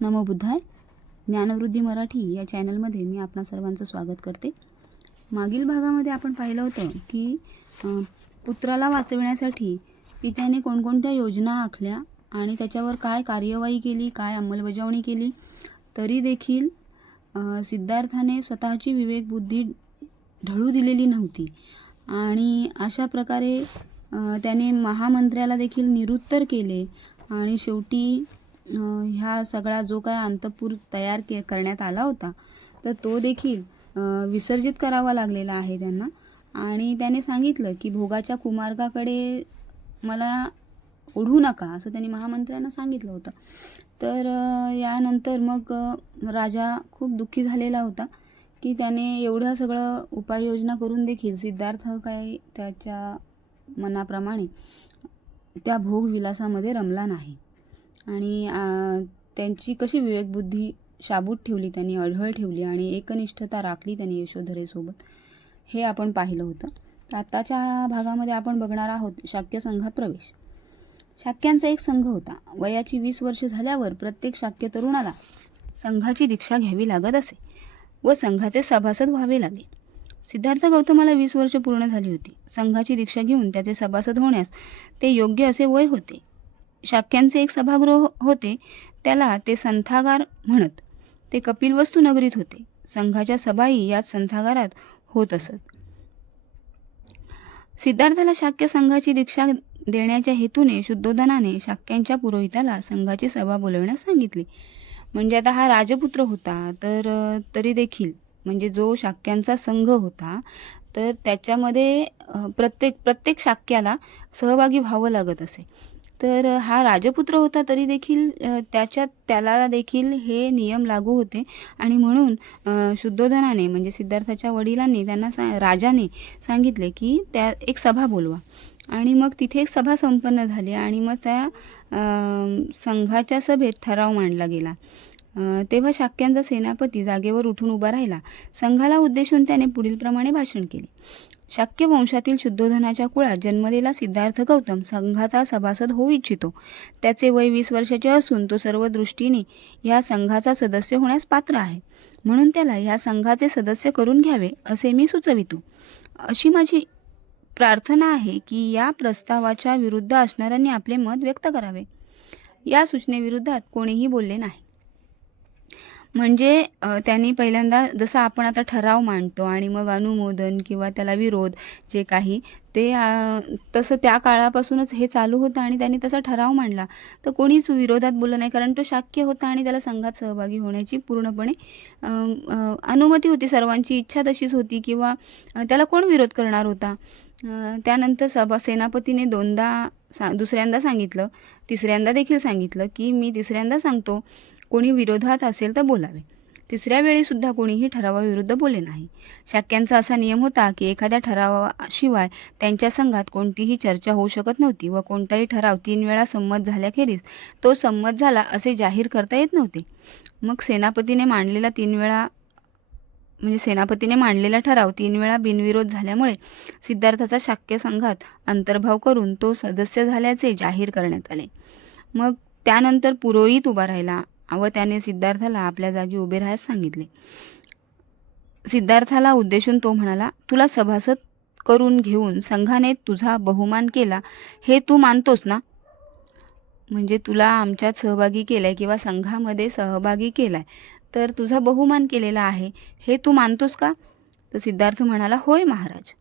नमो बुद्धाय. ज्ञानवृद्धी मराठी या चॅनलमध्ये मी आपणा सर्वांचं स्वागत करते. मागील भागामध्ये आपण पाहिलं होतं की पुत्राला वाचविण्यासाठी पित्याने कोणकोणत्या योजना आखल्या आणि त्याच्यावर काय कार्यवाही केली काय अंमलबजावणी केली तरी देखील सिद्धार्थाने स्वतःची विवेकबुद्धी ढळू दिलेली नव्हती. आणि अशा प्रकारे त्याने महामंत्र्याला देखील निरुत्तर केले आणि शेवटी ह्या सगळा जो काय अंतपूर तयार के करण्यात आला होता तर तो देखील विसर्जित करावा लागलेला आहे त्यांना. आणि त्याने सांगितलं की भोगाच्या कुमार्गाकडे मला ओढू नका असं त्यांनी महामंत्र्यांना सांगितलं होतं. तर यानंतर मग राजा खूप दुःखी झालेला होता की त्याने एवढं सगळं उपाययोजना करून देखील सिद्धार्थ काय त्याच्या मनाप्रमाणे त्या भोगविलासामध्ये रमला नाही. आणि त्यांची कशी विवेकबुद्धी शाबूत ठेवली त्यांनी अढळ ठेवली आणि एकनिष्ठता राखली त्यांनी यशोधरेसोबत हे आपण पाहिलं होतं. तर आत्ताच्या भागामध्ये आपण बघणार आहोत शाक्य संघात प्रवेश. शाक्यांचा एक संघ होता. वयाची वीस वर्षे झाल्यावर प्रत्येक शाक्य तरुणाला संघाची दीक्षा घ्यावी लागत असे व संघाचे सभासद व्हावे लागे सिद्धार्थ गौतमाला वीस वर्ष पूर्ण झाली होती. संघाची दीक्षा घेऊन त्याचे सभासद होण्यास ते योग्य असे वय होते. शाक्यांचे एक सभागृह होते त्याला ते संथागार म्हणत. ते कपिलवस्तू नगरीत होते. संघाच्या सभाही याच संथागारात होत असत. सिद्धार्थाला शाक्य संघाची दीक्षा देण्याच्या हेतूने शुद्धोधनाने शाक्यांच्या पुरोहिताला संघाची सभा बोलवण्यास सांगितली. म्हणजे आता हा राजपुत्र होता तर तरी देखील म्हणजे जो शाक्यांचा संघ होता तर त्याच्यामध्ये प्रत्येक प्रत्येक शाक्याला सहभागी व्हावं लागत असे. तर हा राजपुत्र होता तरी देखील त्याच्यात त्याला देखील हे नियम लागू होते. आणि म्हणून शुद्धोधनाने म्हणजे सिद्धार्थाच्या वडिलांनी त्यांना सा राजाने सांगितले की त्या एक सभा बोलवा. आणि मग तिथे एक सभा संपन्न झाली आणि मग त्या संघाच्या सभेत ठराव मांडला गेला. तेव्हा शाक्यांचा सेनापती जागेवर उठून उभा राहिला. संघाला उद्देशून त्याने पुढीलप्रमाणे भाषण केले. शाक्य वंशातील शुद्धोधनाच्या कुळात जन्मलेला सिद्धार्थ गौतम संघाचा सभासद होऊ इच्छितो. त्याचे वय वीस वर्षाचे असून तो सर्व दृष्टीने या संघाचा सदस्य होण्यास पात्र आहे. म्हणून त्याला या संघाचे सदस्य करून घ्यावे असे मी सुचवितो. अशी माझी प्रार्थना आहे की या प्रस्तावाच्या विरुद्ध असणाऱ्यांनी आपले मत व्यक्त करावे. या सूचनेविरोधात कोणीही बोलले नाही. म्हणजे त्यांनी पहिल्यांदा जसं आपण आता ठराव मांडतो आणि मग अनुमोदन किंवा त्याला विरोध जे काही ते तसं त्या काळापासूनच हे चालू होतं आणि त्यांनी तसा ठराव मांडला. तर कोणीच विरोधात बोललं नाही कारण तो शक्य होता आणि त्याला संघात सहभागी होण्याची पूर्णपणे अनुमती होती. सर्वांची इच्छा तशीच होती किंवा त्याला कोण विरोध करणार होता? त्यानंतर सभा सेनापतीने दोनदा सा दुसऱ्यांदा सांगितलं तिसऱ्यांदा देखील सांगितलं की मी तिसऱ्यांदा सांगतो कोणी विरोधात असेल तर बोलावे. तिसऱ्या वेळीसुद्धा कोणीही ठरावाविरुद्ध बोले नाही. शाक्यांचा असा नियम होता की एखाद्या ठरावाशिवाय त्यांच्या संघात कोणतीही चर्चा होऊ शकत नव्हती व कोणताही ठराव तीन वेळा संमत झाल्याखेरीज तो संमत झाला असे जाहीर करता येत नव्हते. मग सेनापतीने मांडलेला तीन वेळा म्हणजे सेनापतीने मांडलेला ठराव तीन वेळा बिनविरोध झाल्यामुळे सिद्धार्थाचा शाक्य संघात अंतर्भाव करून तो सदस्य झाल्याचे जाहीर करण्यात आले. मग त्यानंतर पुरोहित उभा राहिला. व त्याने सिद्धार्थाला आपल्या जागी उभे राहायला सांगितले. सिद्धार्थाला उद्देशून तो म्हणाला तुला सभासद करून घेऊन संघाने तुझा बहुमान केला हे तू मानतोस ना? म्हणजे तुला आमच्यात सहभागी केलाय किंवा संघामध्ये सहभागी केलाय तर तुझा बहुमान केलेला आहे हे तू मानतोस का? तर सिद्धार्थ म्हणाला होय महाराज.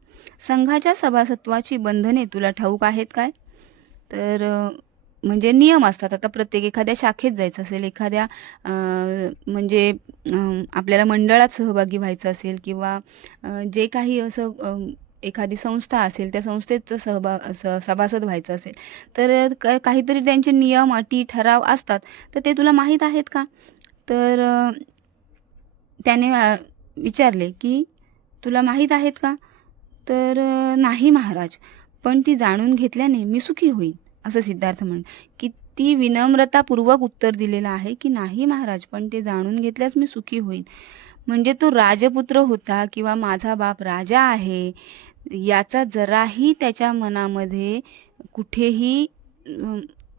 संघाच्या सभासत्वाची बंधने तुला ठाऊक आहेत काय? तर म्हणजे नियम असतात. आता प्रत्येक एखाद्या शाखेत जायचं असेल एखाद्या म्हणजे आपल्याला मंडळात सहभागी व्हायचं असेल किंवा जे काही असं एखादी संस्था असेल त्या संस्थेत सहभाग स सभासद व्हायचं असेल तर काहीतरी त्यांचे नियम अटी ठराव असतात. तर ते तुला माहीत आहेत का? तर त्याने विचारले की तुला माहीत आहेत का? तर नाही महाराज पण ती जाणून घेतल्याने मी सुखी होईन. असं सिद्धार्थ म्हण किती विनम्रतापूर्वक उत्तर दिलेलं आहे की नाही महाराज पण ते जाणून घेतल्यास मी सुखी होईन. म्हणजे तो राजपुत्र होता किंवा माझा बाप राजा आहे याचा जराही त्याच्या मनामध्ये कुठेही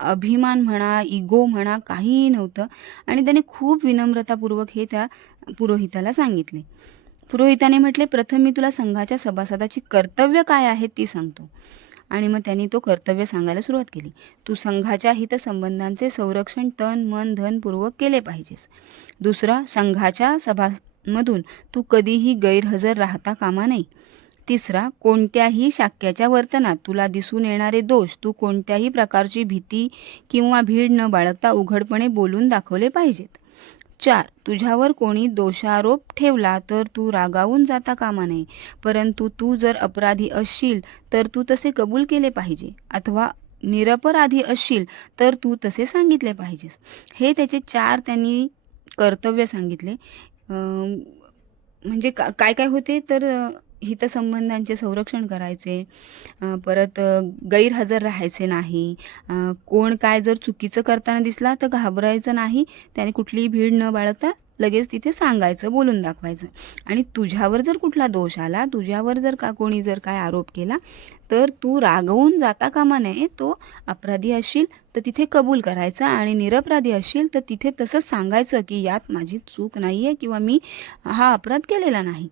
अभिमान म्हणा इगो म्हणा काहीही नव्हतं आणि त्याने खूप विनम्रतापूर्वक हे त्या पुरोहिताला सांगितले. पुरोहिताने म्हटले प्रथम मी तुला संघाच्या सभासदाची कर्तव्य काय आहेत ती सांगतो. आणि मग त्यांनी तो कर्तव्य सांगायला सुरुवात केली. तू संघाच्या हितसंबंधांचे संरक्षण तन मन धनपूर्वक केले पाहिजेस. दुसरा संघाच्या सभामधून तू कधीही गैरहजर राहता कामा नये. तिसरा कोणत्याही शाक्याच्या वर्तनात तुला दिसून येणारे दोष तू कोणत्याही प्रकारची भीती किंवा भीड न बाळगता उघडपणे बोलून दाखवले पाहिजेत. चार. तुझ्यावर कोणी दोषारोप ठेवला तर तू रागावून जाता कामा नये. परंतु तू जर अपराधी असशील तर तू तसे कबूल केले पाहिजे. अथवा निरपराधी असशील तर तू तसे सांगितले पाहिजेस. हे त्याचे चार त्यांनी कर्तव्य सांगितले. म्हणजे का काय काय होते? तर हितसंबंधांचे संरक्षण करायचे परत गैरहजर राहायचे नाही. कोण काय जर चुकीचं करताना दिसला तर घाबरायचं नाही. त्याने कुठलीही भीड न बाळगता लगेच तिथे सांगायचं बोलून दाखवायचं. आणि तुझ्यावर जर कुठला दोष आला तुझ्यावर जर का कोणी जर काय आरोप केला तर तू रागवून जाता कामा नये. तो अपराधी असशील तर तिथे कबूल करायचा आणि निरपराधी असशील तर तिथे तसंच सांगायचं की यात माझी चूक नाही आहे किंवा मी हा अपराध केलेला नाही.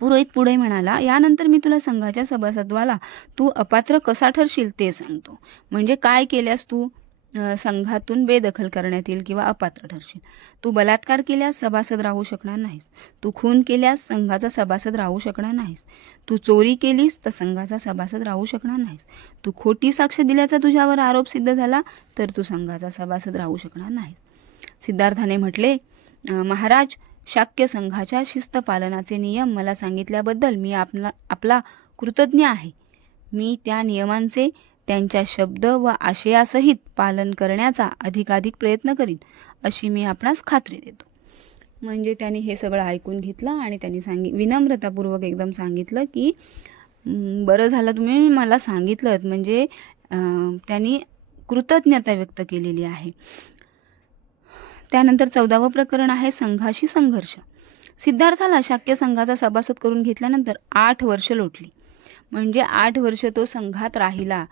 पुरोहित पुढे म्हणाला यानंतर मी तुला संघाच्या सभासदवाला तू अपात्र कसा ठरशील ते सांगतो. म्हणजे काय केल्यास तू संघातून बेदखल करण्यात येईल किंवा अपात्र ठरशील? तू बलात्कार केल्यास सभासद राहू शकणार नाहीस. तू खून केल्यास संघाचा सभासद राहू शकणार नाहीस. तू चोरी केलीस तर संघाचा सभासद राहू शकणार नाहीस. तू खोटी साक्ष दिल्याचा तुझ्यावर आरोप सिद्ध झाला तर तू संघाचा सभासद राहू शकणार नाहीस. सिद्धार्थाने म्हटले महाराज शाक्य संघाच्या शिस्त पालनाचे नियम मला सांगितल्याबद्दल मी आपला आपला कृतज्ञ आहे. मी त्या नियमांचे त्यांच्या शब्द व आशयासहित पालन करण्याचा अधिकाधिक प्रयत्न करीन अशी मी आपणास खात्री देतो. म्हणजे त्यांनी हे सगळं ऐकून घेतलं आणि त्यांनी सांगि विनम्रतापूर्वक एकदम सांगितलं की बरं झालं तुम्ही मला सांगितलं म्हणजे त्यांनी कृतज्ञता व्यक्त केलेली आहे. त्यानंतर चौदावं प्रकरण आहे संघाशी संघर्ष. सिद्धार्थाला शाक्य संघाचा सभासद करून घेतल्यानंतर आठ वर्ष लोटली. म्हणजे आठ वर्ष तो संघात राहिला.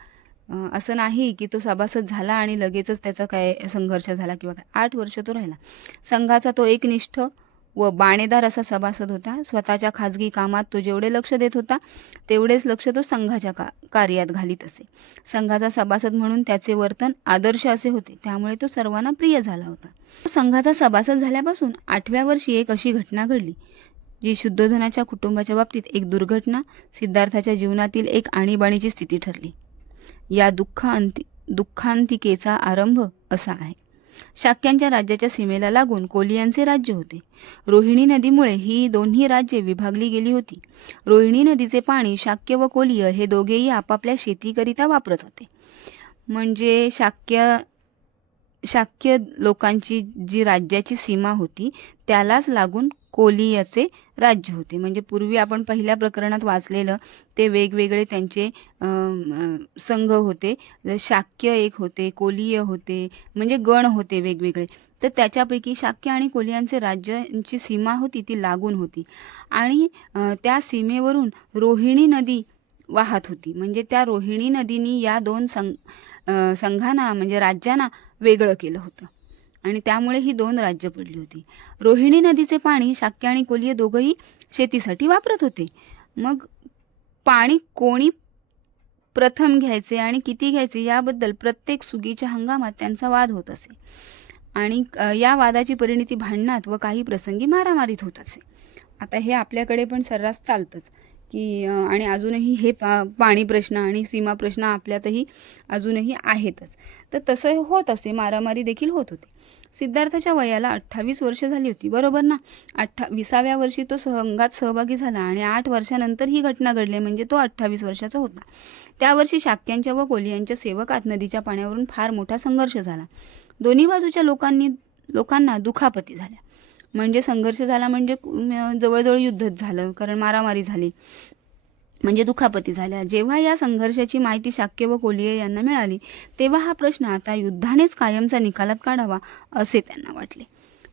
असं नाही की तो सभासद झाला आणि लगेचच त्याचा काय संघर्ष झाला किंवा काय. आठ वर्ष तो राहिला. संघाचा तो एकनिष्ठ व बाणेदार असा सभासद होता. स्वतःच्या खाजगी कामात तो जेवढे लक्ष देत होता तेवढेच लक्ष तो संघाच्या का कार्यात घालीत असे. संघाचा सभासद म्हणून त्याचे वर्तन आदर्श असे होते. त्यामुळे तो सर्वांना प्रिय झाला होता. तो संघाचा सभासद झाल्यापासून आठव्या वर्षी एक अशी घटना घडली जी शुद्धोधनाच्या कुटुंबाच्या बाबतीत एक दुर्घटना सिद्धार्थाच्या जीवनातील एक आणीबाणीची स्थिती ठरली. या दुःखांती दुःखांतिकेचा आरंभ असा आहे. शाक्यांच्या राज्याच्या सीमेला लागून कोलियांचे राज्य होते. रोहिणी नदीमुळे ही दोन्ही राज्ये विभागली गेली होती. रोहिणी नदीचे पाणी शाक्य व कोलिय हे दोघेही आपापल्या शेतीकरिता वापरत होते. म्हणजे शाक्य शाक्य लोकांची जी राज्याची सीमा होती त्यालाच लागून कोली असे राज्य होते. म्हणजे पूर्वी आपण पहिल्या प्रकरणात वाचलेलं ते वेगवेगळे त्यांचे संघ होते. शाक्य एक होते कोलीय होते म्हणजे गण होते वेगवेगळे. तर त्याच्यापैकी शाक्य आणि कोलियांचे राज्यांची सीमा होती ती लागून होती. आणि त्या सीमेवरून रोहिणी नदी वाहत होती. म्हणजे त्या रोहिणी नदीनी या दोन संघ संघांना म्हणजे राज्यांना वेगळं केलं होतं. आणि त्यामुळे ही दोन राज्य पडली होती. रोहिणी नदीचे पाणी शाक्य आणि कोलिय दोघंही शेतीसाठी वापरत होते. मग पाणी कोणी प्रथम घ्यायचे आणि किती घ्यायचे याबद्दल प्रत्येक सुगीच्या हंगामात त्यांचा वाद होत असे. आणि या वादाची परिणिती भांडणात व काही प्रसंगी मारामारीत होत असे. आता हे आपल्याकडे पण सर्रास चालतंच. की आणि अजूनही हे पा पाणी प्रश्न आणि सीमा प्रश्न आपल्यातही अजूनही आहेतच. तर तसं होत असे मारामारी देखील होत होते. सिद्धार्थाच्या वयाला अठ्ठावीस वर्ष झाली होती बरोबर ना? अठ्ठा विसाव्या वर्षी तो संघात सहभागी झाला आणि आठ वर्षानंतर ही घटना घडली म्हणजे तो अठ्ठावीस वर्षाचा होता. त्या वर्षी शाक्यांच्या व कोलियांच्या सेवकात नदीच्या पाण्यावरून फार मोठा संघर्ष झाला. दोन्ही बाजूच्या लोकांनी लोकांना दुखापती झाल्या. म्हणजे संघर्ष झाला म्हणजे जवळजवळ युद्धच झालं कारण मारामारी झाली. म्हणजे दुखापती झाल्या. जेव्हा या संघर्षाची माहिती शाक्य व कोलिये यांना मिळाली तेव्हा हा प्रश्न आता युद्धानेच कायमचा निकालात काढावा असे त्यांना वाटले.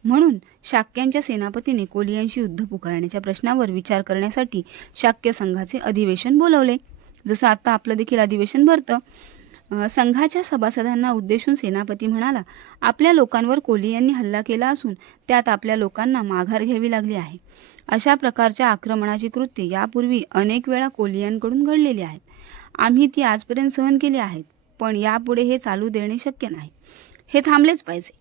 म्हणून शाक्यांच्या सेनापतीने कोलियांशी युद्ध पुकारण्याच्या प्रश्नावर विचार करण्यासाठी शाक्य संघाचे अधिवेशन बोलवले. जसं आता आपलं देखील अधिवेशन भरतं संघाच्या सभासदांना उद्देशून सेनापती म्हणाला आपल्या लोकांवर कोलियांनी हल्ला केला असून त्यात आपल्या लोकांना माघार घ्यावी लागली आहे. अशा प्रकारच्या आक्रमणाची कृत्ये यापूर्वी अनेक वेळा कोलियांकडून घडलेली आहेत. आम्ही ती आजपर्यंत सहन केली आहेत पण यापुढे हे चालू देणे शक्य नाही. हे थांबलेच पाहिजे.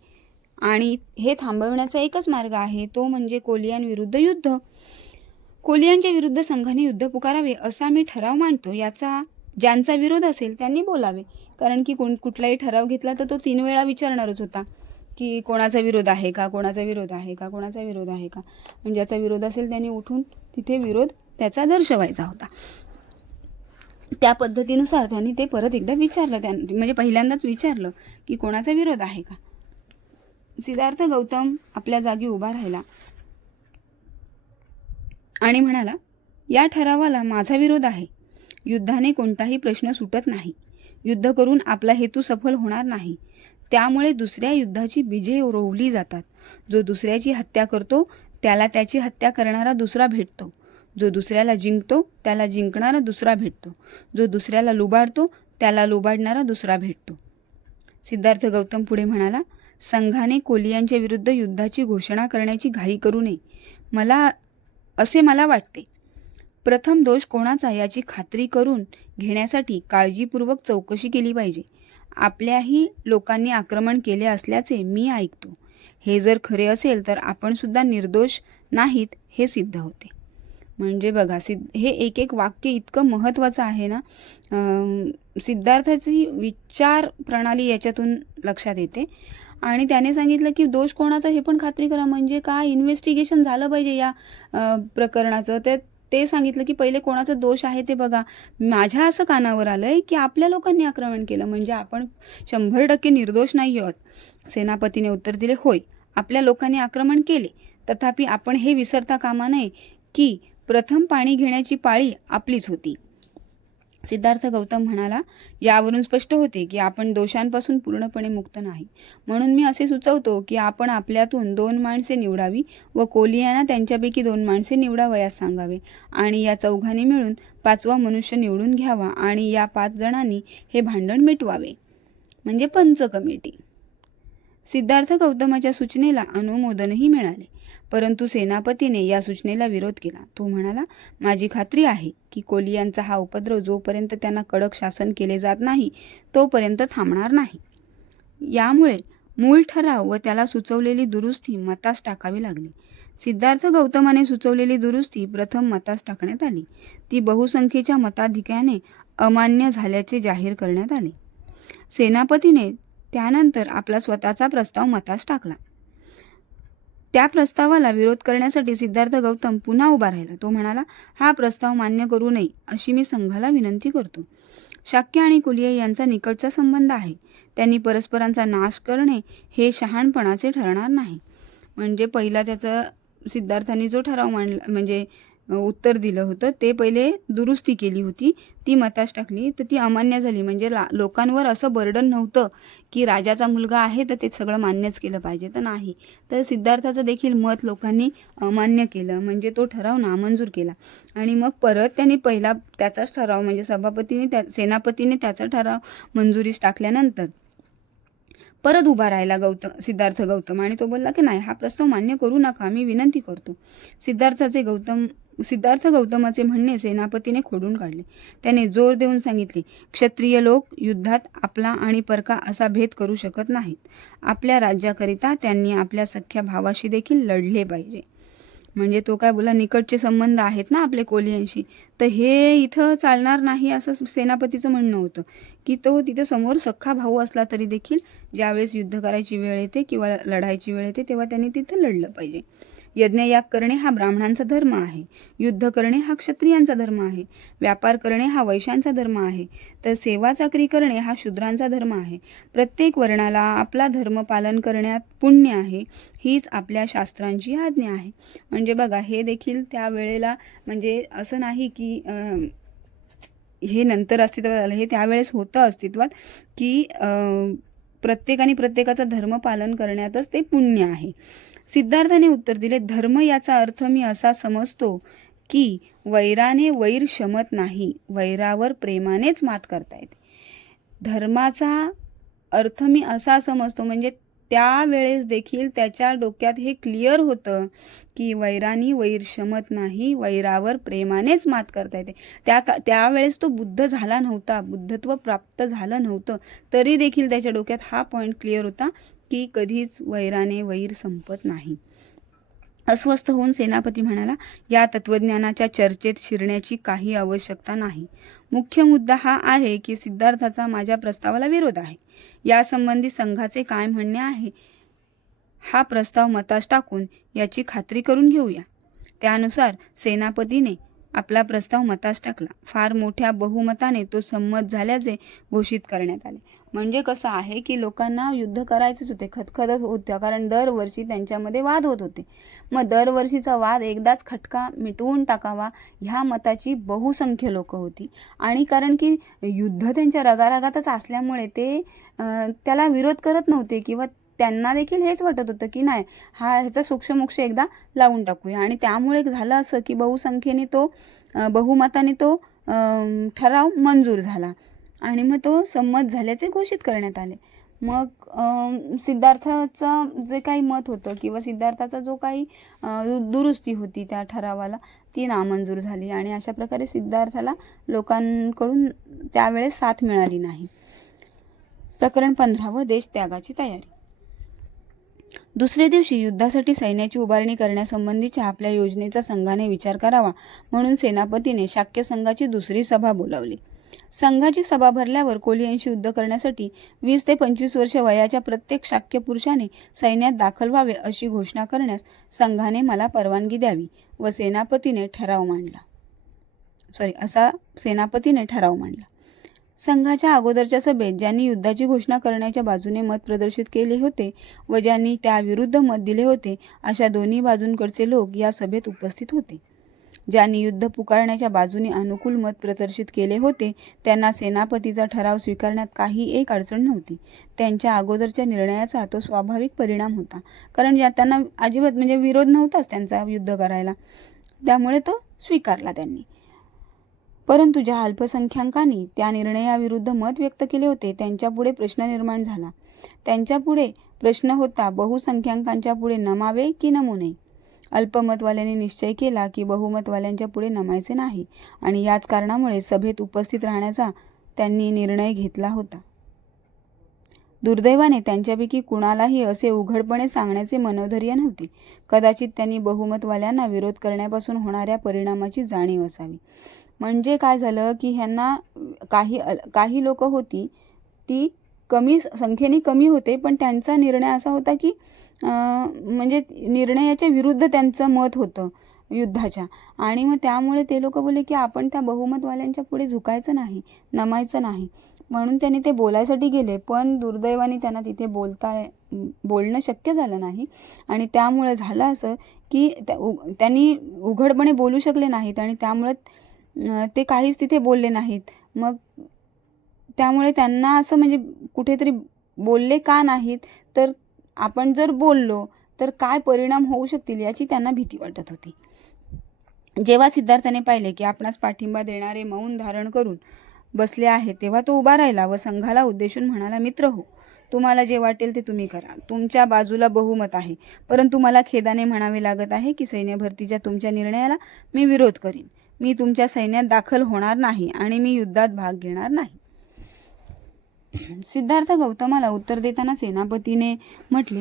आणि हे थांबवण्याचा एकच मार्ग आहे तो म्हणजे कोलियांविरुद्ध युद्ध. कोलियांच्या विरुद्ध संघाने युद्ध पुकारावे असा मी ठराव मांडतो याचा ज्यांचा विरोध असेल त्यांनी बोलावे. कारण की कोण कुठलाही ठराव घेतला तर तो तीन वेळा विचारणारच होता. की कोणाचा विरोध आहे का कोणाचा विरोध आहे का कोणाचा विरोध आहे का? म्हणजे ज्याचा विरोध असेल त्यांनी उठून तिथे विरोध त्याचा दर्शवायचा होता. त्या पद्धतीनुसार त्यांनी ते परत एकदा विचारलं. त्यां म्हणजे पहिल्यांदाच विचारलं की कोणाचा विरोध आहे का? सिद्धार्थ गौतम आपल्या जागी उभा राहिला. आणि म्हणाला या ठरावाला माझा विरोध आहे. युद्धाने कोणताही प्रश्न सुटत नाही. युद्ध करून आपला हेतू सफल होणार नाही. त्यामुळे दुसऱ्या युद्धाची बीजे रोवली जातात. जो दुसऱ्याची हत्या करतो त्याला त्याची हत्या करणारा दुसरा भेटतो. जो दुसऱ्याला जिंकतो त्याला जिंकणारा दुसरा भेटतो. जो दुसऱ्याला लुबाडतो त्याला लुबाडणारा दुसरा भेटतो. सिद्धार्थ गौतम पुढे म्हणाला संघाने कोलियांच्या विरुद्ध युद्धाची घोषणा करण्याची घाई करू नये. मला असे मला वाटते. प्रथम दोष कोणाचा याची खात्री करून घेण्यासाठी काळजीपूर्वक चौकशी केली पाहिजे. आपल्याही लोकांनी आक्रमण केले असल्याचे मी ऐकतो. हे जर खरे असेल तर आपण सुद्धा निर्दोष नाहीत हे सिद्ध होते. म्हणजे बघा सिद्ध हे एक एक वाक्य इतकं महत्त्वाचं आहे ना? सिद्धार्थाची विचार प्रणाली याच्यातून लक्षात येते. आणि त्याने सांगितलं की दोष कोणाचा हे पण खात्री करा. म्हणजे काय? इन्व्हेस्टिगेशन झालं पाहिजे या प्रकरणाचं. ते ते सांगितलं की पहिले कोणाचा दोष आहे ते बघा. माझ्या असं कानावर आलं आहे की आपल्या लोकांनी आक्रमण केलं म्हणजे आपण शंभर टक्के निर्दोष नाही आहोत. सेनापतीने उत्तर दिले होय आपल्या लोकांनी आक्रमण केले. तथापि आपण हे विसरता कामा नये की प्रथम पाणी घेण्याची पाळी आपलीच होती. सिद्धार्थ गौतम म्हणाला यावरून स्पष्ट होते की आपण दोषांपासून पूर्णपणे मुक्त नाही. म्हणून मी असे सुचवतो की आपण आपल्यातून दोन माणसे निवडावी व कोलियांना त्यांच्यापैकी दोन माणसे निवडावयास सांगावे. आणि या चौघांनी मिळून पाचवा मनुष्य निवडून घ्यावा आणि या पाच जणांनी हे भांडण मिटवावे. म्हणजे पंच कमिटी सिद्धार्थ गौतमाच्या सूचनेला अनुमोदनही मिळाले. परंतु सेनापतीने या सूचनेला विरोध केला. तो म्हणाला माझी खात्री आहे की कोलियांचा हा उपद्रव जोपर्यंत त्यांना कडक शासन केले जात नाही तोपर्यंत थांबणार नाही. यामुळे मूळ ठराव व त्याला सुचवलेली दुरुस्ती मतास टाकावी लागली. सिद्धार्थ गौतमाने सुचवलेली दुरुस्ती प्रथम मतास टाकण्यात आली. ती बहुसंख्येच्या मताधिक्याने अमान्य झाल्याचे जाहीर करण्यात आले. सेनापतीने त्यानंतर आपला स्वतःचा प्रस्ताव मतास टाकला. त्या प्रस्तावाला विरोध करण्यासाठी सिद्धार्थ गौतम पुन्हा उभा राहिला. तो म्हणाला हा प्रस्ताव मान्य करू नये अशी मी संघाला विनंती करतो. शाक्य आणि कुलिये यांचा निकटचा संबंध आहे. त्यांनी परस्परांचा नाश करणे हे शहाणपणाचे ठरणार नाही. म्हणजे पहिला त्याचा सिद्धार्थांनी जो ठराव मांडला म्हणजे उत्तर दिलं होतं. ते पहिले दुरुस्ती केली होती. ती मतास टाकली. तर ती अमान्य झाली. म्हणजे ला लोकांवर असं बर्डन नव्हतं की राजाचा मुलगा आहे तर ते सगळं मान्यच केलं पाहिजे. तर नाही. तर सिद्धार्थाचं देखील मत लोकांनी अमान्य केलं. म्हणजे तो ठराव नामंजूर केला. आणि मग परत त्याने पहिला त्याचाच ठराव म्हणजे सभापतीने त्या सेनापतीने त्याचा ठराव मंजुरीस टाकल्यानंतर परत उभा राहिला गौतम सिद्धार्थ गौतम. आणि तो बोलला की नाही हा प्रस्ताव मान्य करू नका. मी विनंती करतो. सिद्धार्थाचे गौतम सिद्धार्थ गौतमाचे म्हणणे सेनापतीने खोडून काढले. त्याने जोर देऊन सांगितले क्षत्रिय लोक युद्धात आपला आणि परका असा भेद करू शकत नाहीत. आपल्या राज्याकरिता त्यांनी आपल्या सख्या भावाशी देखील लढले पाहिजे. म्हणजे तो काय बोला निकटचे संबंध आहेत ना आपले कोलियांशी तर हे इथं चालणार नाही असं सेनापतीचं म्हणणं होतं. की तो तिथे समोर सख्खा भाऊ असला तरी देखील ज्यावेळेस युद्ध करायची वेळ येते किंवा लढायची वेळ येते तेव्हा त्यांनी तिथं लढलं पाहिजे. यज्ञयाग करणे हा ब्राह्मणांचा धर्म आहे. युद्ध करणे हा क्षत्रियांचा धर्म आहे. व्यापार करणे हा वैश्यांचा धर्म आहे. तर सेवा चाकरी करणे हा शूद्रांचा धर्म आहे. प्रत्येक वर्णाला आपला धर्म पालन करण्यात पुण्य आहे हीच आपल्या शास्त्रांची आज्ञा आहे. म्हणजे बघा हे देखील त्या वेळेला म्हणजे असं नाही की हे नंतर अस्तित्वात आलं हे त्यावेळेस होतं अस्तित्वात की प्रत्येकाने प्रत्येकाचं धर्म पालन करण्यातच ते पुण्य आहे. सिद्धार्थाने उत्तर दिले धर्म याचा अर्थ मी असा समजतो की वैराने वैर शमत नाही वैरावर प्रेमानेच मात करता येते धर्माचा अर्थ मी असा समजतो म्हणजे त्यावेळेस देखील त्याच्या डोक्यात हे क्लिअर होतं की वैरानी वैर शमत नाही वैरावर प्रेमानेच मात करता येते. त्या का त्यावेळेस तो बुद्ध झाला नव्हता बुद्धत्व प्राप्त झालं नव्हतं तरी देखील त्याच्या डोक्यात हा पॉईंट क्लिअर होता की कधीच वैराने वैर संपत नाही. अस्वस्थ होऊन सेनापती म्हणाला या तत्वज्ञानाच्या चर्चेत शिरण्याची काही आवश्यकता नाही. मुख्य मुद्दा हा आहे की सिद्धार्थाचा माझ्या प्रस्तावाला विरोध आहे. यासंबंधी संघाचे काय म्हणणे आहे? हा प्रस्ताव मतास टाकून याची खात्री करून घेऊया. त्यानुसार सेनापतीने आपला प्रस्ताव मतास टाकला. फार मोठ्या बहुमताने तो संमत झाल्याचे घोषित करण्यात आले. म्हणजे कसं आहे की लोकांना युद्ध करायचेच होते खतखतच होत्या. कारण दरवर्षी त्यांच्यामध्ये वाद होत होते. मग दरवर्षीचा वाद एकदाच खटका मिटवून टाकावा ह्या मताची बहुसंख्य लोक होती. आणि कारण की युद्ध त्यांच्या रगारगातच असल्यामुळे ते त्याला विरोध करत नव्हते किंवा त्यांना देखील हेच वाटत होतं की नाही हा ह्याचा सूक्ष्मोक्ष एकदा लावून टाकूया. आणि त्यामुळे झालं असं की बहुसंख्येने तो बहुमताने तो ठराव मंजूर झाला. आणि मग तो संमत झाल्याचे घोषित करण्यात आले. मग सिद्धार्थाचं जे काही मत होतं किंवा सिद्धार्थाचा जो काही दुरुस्ती होती त्या ठरावाला ती नामंजूर झाली आणि अशा प्रकारे सिद्धार्थाला लोकांकडून त्यावेळेस साथ मिळाली नाही. प्रकरण पंधरावं देश त्यागाची तयारी. दुसऱ्या दिवशी युद्धासाठी सैन्याची उभारणी करण्यासंबंधीच्या आपल्या योजनेचा संघाने विचार करावा म्हणून सेनापतीने शाक्य संघाची दुसरी सभा बोलावली. संघाची सभा भरल्यावर कोलियांशी युद्ध करण्यासाठी वीस ते पंचवीस वर्ष वयाच्या प्रत्येक शाक्य पुरुषाने सैन्यात दाखल व्हावे अशी घोषणा करण्यास संघाने मला परवानगी द्यावी व सेनापतीने ठराव मांडला. सॉरी असा सेनापतीने ठराव मांडला. संघाच्या अगोदरच्या सभेत ज्यांनी युद्धाची घोषणा करण्याच्या बाजूने मत प्रदर्शित केले होते व ज्यांनी त्याविरुद्ध मत दिले होते अशा दोन्ही बाजूंकडचे लोक या सभेत उपस्थित होते. ज्यांनी युद्ध पुकारण्याच्या बाजूने अनुकूल मत प्रदर्शित केले होते त्यांना सेनापतीचा ठराव स्वीकारण्यात काही एक अडचण नव्हती. त्यांच्या अगोदरच्या निर्णयाचा तो स्वाभाविक परिणाम होता. कारण ज्या त्यांना अजिबात म्हणजे विरोध नव्हताच त्यांचा युद्ध करायला. त्यामुळे तो स्वीकारला त्यांनी. परंतु ज्या अल्पसंख्याकांनी त्या निर्णयाविरुद्ध मत व्यक्त केले होते त्यांच्यापुढे प्रश्न निर्माण झाला. त्यांच्यापुढे प्रश्न होता बहुसंख्याकांच्या पुढे नमावे की नमू नये अल्पमतवाल्यांनी निश्चय केला की बहुमतवाल्यांच्या पुढे नमायचे नाही आणि याच कारणामुळे सभेत उपस्थित राहण्याचा त्यांनी निर्णय घेतला होता. दुर्दैवाने त्यांच्यापैकी कुणालाही असे उघडपणे सांगण्याचे मनोधैर्य नव्हते. कदाचित त्यांनी बहुमतवाल्यांना विरोध करण्यापासून होणाऱ्या परिणामाची जाणीव असावी. म्हणजे काय झालं की ह्यांना काही काही लोक होती ती कमी संख्येने कमी होते पण त्यांचा निर्णय असा होता की म्हणजे निर्णयाच्या विरुद्ध त्यांचं मत होतं युद्धाच्या. आणि मग त्यामुळे ते लोक बोलले की आपण त्या बहुमतवाल्यांच्या पुढे झुकायचं नाही नमायचं नाही. म्हणून त्यांनी ते बोलायसाठी गेले पण दुर्दैवाने त्यांना तिथे बोलता बोलणं शक्य झालं नाही. आणि त्यामुळे झालं असं की त्या त्यांनी उघडपणे बोलू शकले नाहीत आणि त्यामुळे ते काहीच तिथे बोलले नाहीत. मग त्यामुळे त्यांना असं म्हणजे कुठेतरी बोलले का नाहीत तर आपण जर बोललो तर काय परिणाम होऊ शकतील याची त्यांना भीती वाटत होती. जेव्हा सिद्धार्थाने पाहिले की आपणास पाठिंबा देणारे मौन धारण करून बसले आहे तेव्हा तो उभा राहिला व संघाला उद्देशून म्हणाला मित्र हो तुम्हाला जे वाटेल ते तुम्ही करा. तुमच्या बाजूला बहुमत आहे. परंतु मला खेदाने म्हणावे लागत आहे की सैन्य भरतीच्या तुमच्या निर्णयाला मी विरोध करीन. मी तुमच्या सैन्यात दाखल होणार नाही आणि मी युद्धात भाग घेणार नाही. सिद्धार्थ गौतमाला उत्तर देताना सेनापतीने म्हटले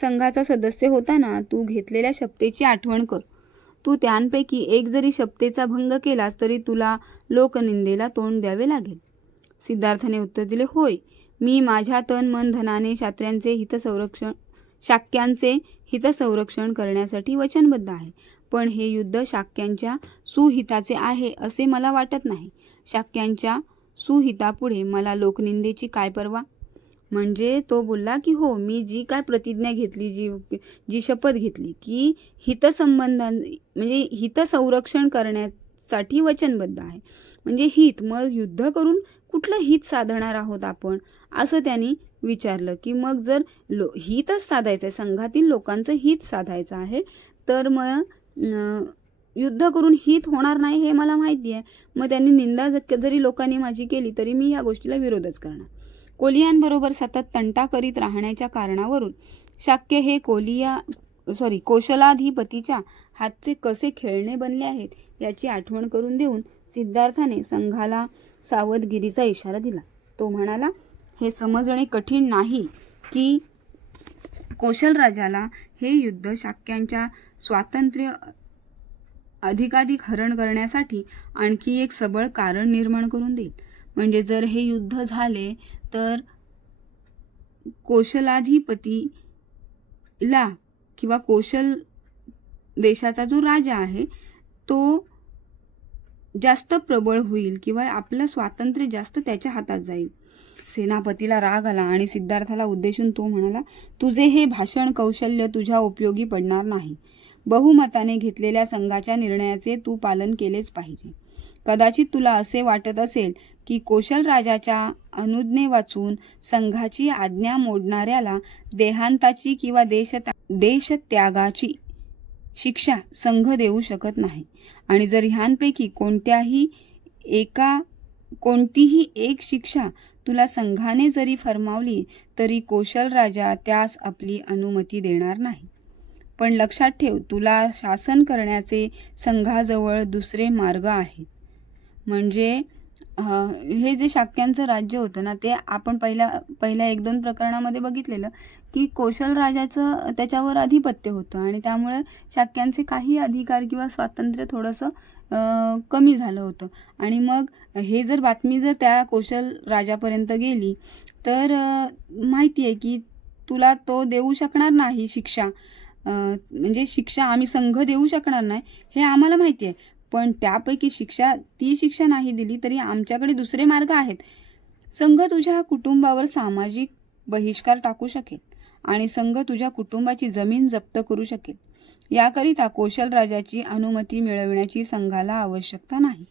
संघाचा सदस्य होताना तू घेतलेल्या शपथेची आठवण कर. तू त्यांपैकी एक जरी शपथेचा भंग केलास तरी तुला लोकनिंदेला तोंड द्यावे लागेल. सिद्धार्थने उत्तर दिले होय. मी माझ्या तन मन धनाने शात्र्यांचे हितसंरक्षण शाक्यांचे हितसंरक्षण करण्यासाठी वचनबद्ध आहे. पण हे युद्ध शाक्यांच्या सुहिताचे आहे असे मला वाटत नाही. शाक्यांच्या सुहितापुढे मला लोकनिंदेची काय पर्वा? म्हणजे तो बोलला की हो मी जी काय प्रतिज्ञा घेतली जी जी शपथ घेतली की हितसंबंधां म्हणजे हितसंरक्षण करण्यासाठी वचनबद्ध आहे. म्हणजे हित मग युद्ध करून कुठलं हित साधणार आहोत आपण? असं त्यांनी विचारलं की मग जर लो हितच साधायचं आहे संघातील लोकांचं हित साधायचं आहे तर मग युद्ध करून हित होणार नाही हे मला माहिती आहे. मग त्यांनी निंदा जरी लोकांनी माझी केली तरी मी या गोष्टीला विरोधच करणार. कोलियांबरोबर सतत तंटा करीत राहण्याच्या कारणावरून शाक्य हे कोलिया सॉरी कोशलाधिपतीच्या हातचे कसे खेळणे बनले आहेत याची आठवण करून देऊन सिद्धार्थाने संघाला सावधगिरीचा इशारा दिला. तो म्हणाला हे समजणे कठीण नाही की कोशलराजाला हे युद्ध शाक्यांच्या स्वातंत्र्य अधिकाधिक हरण करण्यासाठी आणखी एक सबळ कारण निर्माण करून देईल. म्हणजे जर हे युद्ध झाले तर कौशलाधिपतीला किंवा कौशल देशाचा जो राजा आहे तो जास्त प्रबळ होईल किंवा आपलं स्वातंत्र्य जास्त त्याच्या हातात जाईल. सेनापतीला राग आला आणि सिद्धार्थाला उद्देशून तो म्हणाला तुझे हे भाषण कौशल्य तुझ्या उपयोगी पडणार नाही. बहुमताने घेतलेल्या संघाच्या निर्णयाचे तू पालन केलेच पाहिजे. कदाचित तुला असे वाटत असेल की कौशल राजाच्या अनुज्ञे वाचून संघाची आज्ञा मोडणाऱ्याला देहांताची किंवा देश देशत्यागाची शिक्षा संघ देऊ शकत नाही. आणि जर ह्यांपैकी कोणत्याही एका कोणतीही एक शिक्षा तुला संघाने जरी फरमावली तरी कौशल राजा त्यास आपली अनुमती देणार नाही. पण लक्षात ठेव तुला शासन करण्याचे संघाजवळ दुसरे मार्ग आहेत. म्हणजे हे जे शाक्यांचं राज्य होतं ना ते आपण पहिल्या पहिल्या एक दोन प्रकरणामध्ये बघितलेलं की कौशल राजाचं त्याच्यावर आधिपत्य होतं आणि त्यामुळे शाक्यांचे काही अधिकार किंवा स्वातंत्र्य थोडंसं कमी झालं होतं. आणि मग हे जर बातमी जर त्या कौशल राजापर्यंत गेली तर माहिती आहे की तुला तो देऊ शकणार नाही शिक्षा. म्हणजे शिक्षा आम्ही संघ देऊ शकणार नाही हे आम्हाला माहिती आहे. पण त्यापैकी शिक्षा ती शिक्षा नाही दिली तरी आमच्याकडे दुसरे मार्ग आहेत. संघ तुझ्या कुटुंबावर सामाजिक बहिष्कार टाकू शकेल आणि संघ तुझ्या कुटुंबाची जमीन जप्त करू शकेल. याकरिता कौशल राजाची अनुमती मिळविण्याची संघाला आवश्यकता नाही.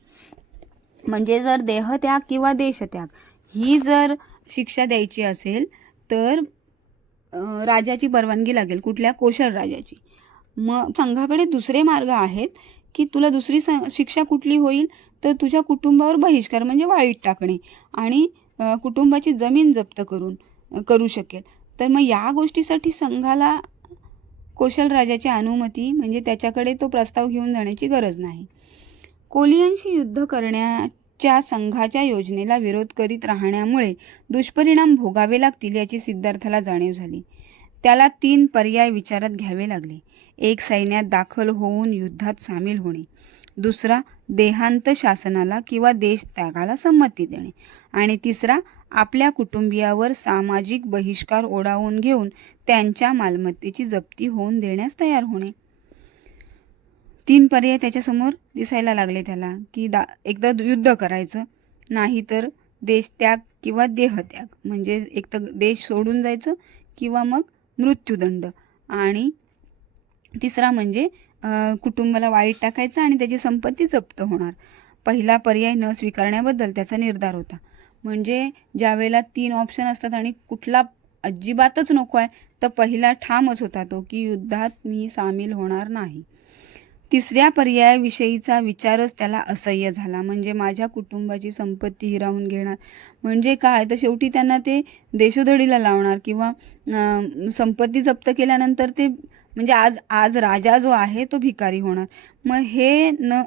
म्हणजे जर देहत्याग किंवा देशत्याग ही जर शिक्षा द्यायची असेल तर राजाची परवानगी लागेल कुठल्या कोशल राजाची. मग संघाकडे दुसरे मार्ग आहेत की तुला दुसरी शिक्षा कुठली होईल? तर तुझ्या कुटुंबावर बहिष्कार म्हणजे वाईट टाकणे आणि कुटुंबाची जमीन जप्त करून करू शकेल. तर मग या गोष्टीसाठी संघाला कोशल राजाची अनुमती म्हणजे त्याच्याकडे तो प्रस्ताव घेऊन जाण्याची गरज नाही. कोलियनशी युद्ध करण्या च्या संघाच्या योजनेला विरोध करीत राहण्यामुळे दुष्परिणाम भोगावे लागतील याची सिद्धार्थाला जाणीव झाली. त्याला तीन पर्याय विचारात घ्यावे लागले. एक सैन्यात दाखल होऊन युद्धात सामील होणे. दुसरा देहांत शासनाला किंवा देश त्यागाला संमती देणे. आणि तिसरा आपल्या कुटुंबियावर सामाजिक बहिष्कार ओढावून घेऊन त्यांच्या मालमत्तेची जप्ती होऊन देण्यास तयार होणे. तीन पर्याय त्याच्यासमोर दिसायला लागले त्याला की दा एकदा युद्ध करायचं नाही तर देशत्याग किंवा देहत्याग म्हणजे एक तर देश सोडून जायचं किंवा मग मृत्यूदंड. आणि तिसरा म्हणजे कुटुंबाला वाईट टाकायचं आणि त्याची संपत्ती जप्त होणार. पहिला पर्याय न स्वीकारण्याबद्दल त्याचा निर्धार होता. म्हणजे ज्यावेळेला तीन ऑप्शन असतात आणि कुठला अजिबातच नको आहे तर पहिला ठामच होता तो की युद्धात मी सामील होणार नाही. तिसऱ्या पर्यायाविषयीचा विचारच त्याला असह्य झाला. म्हणजे माझ्या कुटुंबाची संपत्ती हिरावून घेणार. म्हणजे काय? तर शेवटी त्यांना ते देशोधडीला लावणार किंवा संपत्ती जप्त केल्यानंतर ते म्हणजे आज आज राजा जो आहे तो भिकारी होणार. मग हे न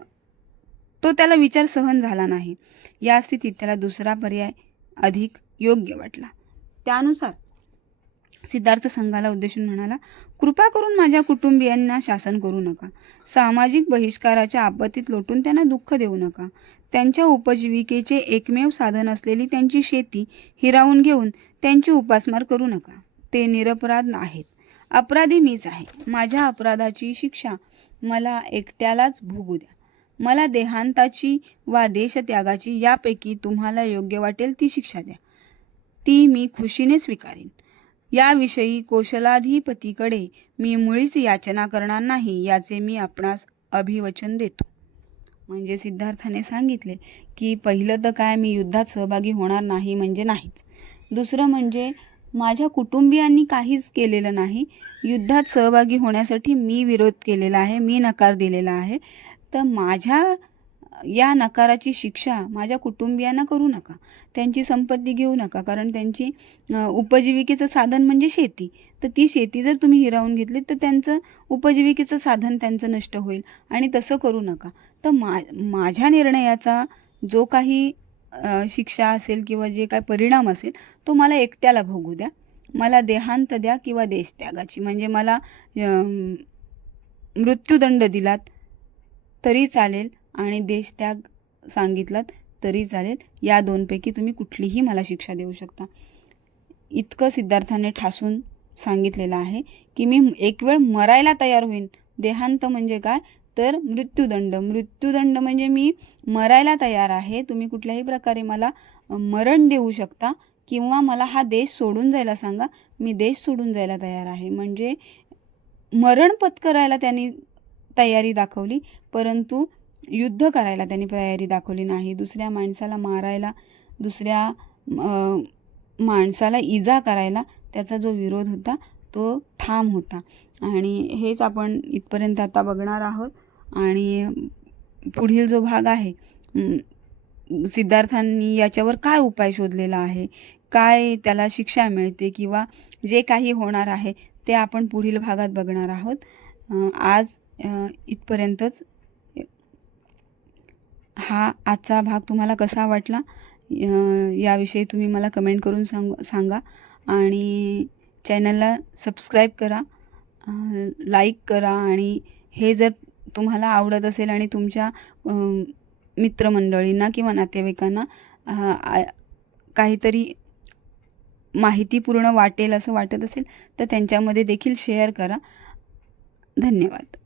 तो त्याला विचार सहन झाला नाही. या स्थितीत त्याला दुसरा पर्याय अधिक योग्य वाटला. त्यानुसार सिद्धार्थ संघाला उद्देशून म्हणाला कृपा करून माझ्या कुटुंबियांना शासन करू नका. सामाजिक बहिष्काराच्या आपत्तीत लोटून त्यांना दुःख देऊ नका. त्यांच्या उपजीविकेचे एकमेव साधन असलेली त्यांची शेती हिरावून घेऊन त्यांची उपासमार करू नका. ते निरपराध आहेत अपराधी मीच आहे. माझ्या अपराधाची शिक्षा मला एकट्यालाच भोगू द्या. मला देहांताची वा देशत्यागाची यापैकी तुम्हाला योग्य वाटेल ती शिक्षा द्या. ती मी खुशीने स्वीकारेन. याविषयी कौशलाधिपतीकडे मी मुळीच याचना करणार नाही याचे मी आपणास अभिवचन देतो. म्हणजे सिद्धार्थाने सांगितले की पहिलं तर काय मी युद्धात सहभागी होणार नाही म्हणजे नाहीच. दुसरं म्हणजे माझ्या कुटुंबियांनी काहीच केलेलं नाही. युद्धात सहभागी होण्यासाठी मी विरोध केलेला आहे मी नकार दिलेला आहे. तर माझ्या या नकाराची शिक्षा माझ्या कुटुंबियांना करू नका. त्यांची संपत्ती घेऊ नका. कारण त्यांची उपजीविकेचं साधन म्हणजे शेती. तर ती शेती जर तुम्ही हिरावून घेतली तर त्यांचं उपजीविकेचं साधन त्यांचं नष्ट होईल. आणि तसं करू नका. तर मा माझ्या निर्णयाचा जो काही शिक्षा असेल किंवा जे काय परिणाम असेल तो मला एकट्याला भोगू द्या. मला देहांत द्या किंवा देशत्यागाची. म्हणजे मला मृत्यूदंड दिलात तरी चालेल. आणि देशत्याग सांगितलात तरी चालेल. या दोनपैकी तुम्ही कुठलीही मला शिक्षा देऊ शकता. इतकं सिद्धार्थाने ठासून सांगितलेलं आहे की मी एक वेळ मरायला तयार होईन. देहांत म्हणजे काय? तर मृत्यूदंड. मृत्यूदंड म्हणजे मी मरायला तयार आहे. तुम्ही कुठल्याही प्रकारे मला मरण देऊ शकता किंवा मला हा देश सोडून जायला सांगा. मी देश सोडून जायला तयार आहे. म्हणजे मरण पत्करायला त्यांनी तयारी दाखवली. परंतु युद्ध करायला त्यांनी तयारी दाखवली नाही. दुसऱ्या माणसाला मारायला दुसऱ्या माणसाला इजा करायला त्याचा जो विरोध होता तो ठाम होता. आणि हेच आपण इथपर्यंत आता बघणार आहोत. आणि पुढील जो भाग आहे सिद्धार्थांनी याच्यावर काय उपाय शोधलेला आहे? काय त्याला शिक्षा मिळते किंवा जे काही होणार आहे ते आपण पुढील भागात बघणार आहोत. आज इथपर्यंतच हा आजचा भाग तुम्हाला कसा वाटला याविषयी तुम्ही मला कमेंट करून सांग सांगा. आणि चॅनलला सबस्क्राईब करा लाईक करा आणि हे जर तुम्हाला आवडत असेल आणि तुमच्या मित्रमंडळींना किंवा नातेवाईकांना काहीतरी माहितीपूर्ण वाटेल असं वाटत असेल तर त्यांच्यामध्ये देखील शेअर करा. धन्यवाद.